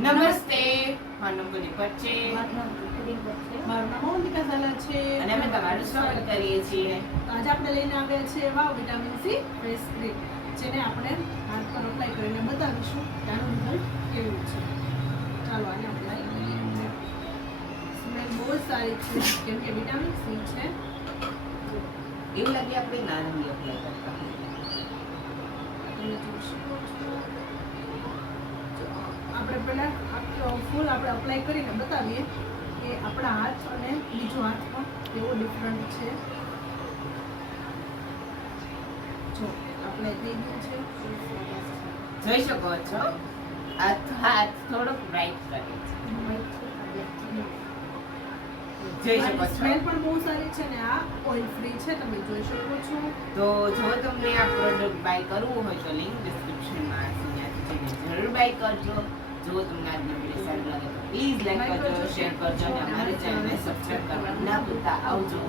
નમસ્તે, મારું નામ ગુલીપત છે મારું નામ મોનિકા ઝાલા છે અને અમે તમારું સ્વાગત કરીએ છીએ. આજે આપણે લઈને આવ્યા છે વાવ વિટામિન સી ફેસ ક્રીમ, જેને આપણે હાથ પર અપ્લાય કરીને બતાવીશું કે આનું રિઝલ્ટ કેવું છે. ચાલો આને અપ્લાય કરીએ. સ્મેલ બહુ જ સારી છે કેમ કે વિટામિન સી છે. એવું લાગે આપણે નારંગી અપ્લાય કરતા તમે જોઈ શકો છો. આપણે પહેલા ફૂલ આપણે અપ્લાય કરીને બતાવીએ કે આપણા હાથ અને બીજો હાથ પણ કેવો ડિફરન્ટ છે. જો અપ્લાય થઈ ગયું છે. જોઈ શકો છો. હાથ થોડોક બ્રાઇટ કરે છે. જોઈ શકો છો. સ્મેલ પણ બહુ સારી છે ને આ ઓઇલ ફ્રી છે, તમે જોઈ શકો છો. તો જો તમને આ પ્રોડક્ટ બાય કરવું હોય તો લિંક ડિસ્ક્રિપ્શનમાં હશે, ત્યાંથી જઈને જરૂર બાય કરજો. જો તમને આજનો વિડીયો સારો લાગે તો પ્લીઝ લાઈક કરજો, શેર કરજો અને અમારી ચેનલને સબસ્ક્રાઇબ કરવાનું ના ભૂલતા. આવજો.